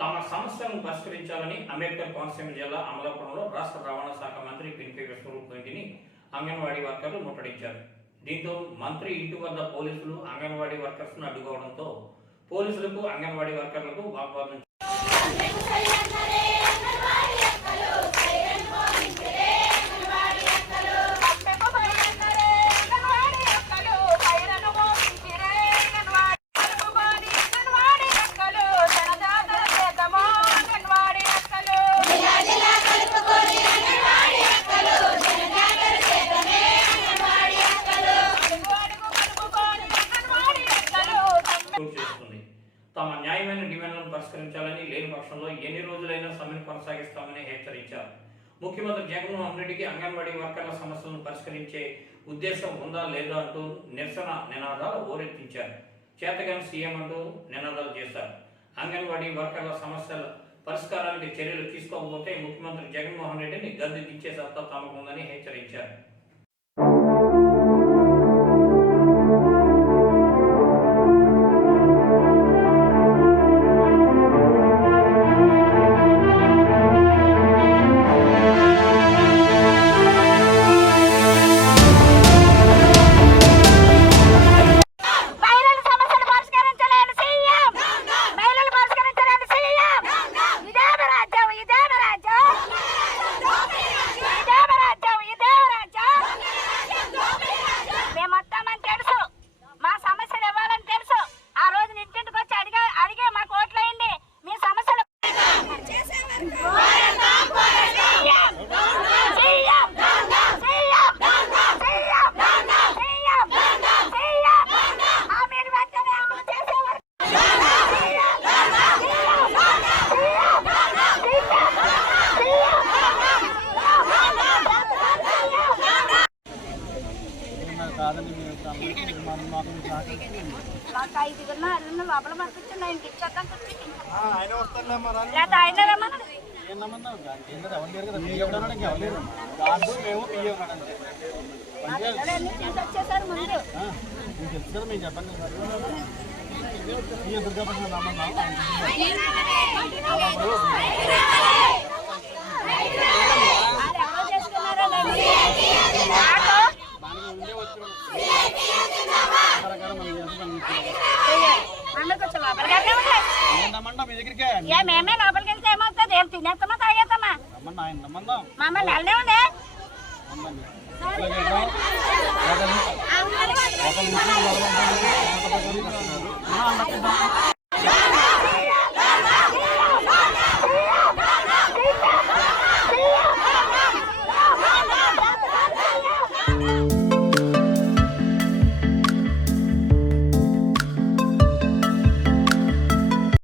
తమ సమస్యలను పరిష్కరించాలని అంబేద్కర్ కోనసీమ జిల్లా అమలాపురంలో రాష్ట్ర రవాణా శాఖ మంత్రి పినిపే విశ్వరూప్ రెడ్డిని అంగన్వాడీ వర్కర్లు ముట్టడించారు. దీంతో మంత్రి ఇంటి వద్ద పోలీసులు అంగన్వాడీ వర్కర్స్ ను అడ్డుకోవడంతో పోలీసులకు అంగన్వాడీ వర్కర్లకు వాగ్వాదం చేస్తుంది. తమ న్యాయమైన డిమాండ్లను పరిష్కరించాలని, లేని పక్షంలో ఎన్ని రోజులైనా సమ్మెను కొనసాగిస్తామని హెచ్చరించారు. ముఖ్యమంత్రి జగన్మోహన్ రెడ్డికి అంగన్వాడీ వర్కర్ల సమస్యలను పరిష్కరించే ఉద్దేశం ఉందా లేదా అంటూ నిరసన నినాదాలు ఓరెత్తించారు. చేతగాని సీఎం అంటూ నినాదాలు చేశారు. అంగన్వాడీ వర్కర్ల సమస్యల పరిష్కారానికి చర్యలు తీసుకోకపోతే ముఖ్యమంత్రి జగన్మోహన్ రెడ్డిని గద్దె దించే సత్తా తమకుందని హెచ్చరించారు. లోపల పంపించండి, ఆయనకి ఇచ్చేద్దాం. వచ్చేసారు ముందు తెలుసు కదా మేము చెప్పండి. మేమే లోపలికి వెళ్తే ఏమవుతుంది? ఏం తినేస్తామా తాగేస్తామా? మమ్మల్ని వెళ్ళేవండి.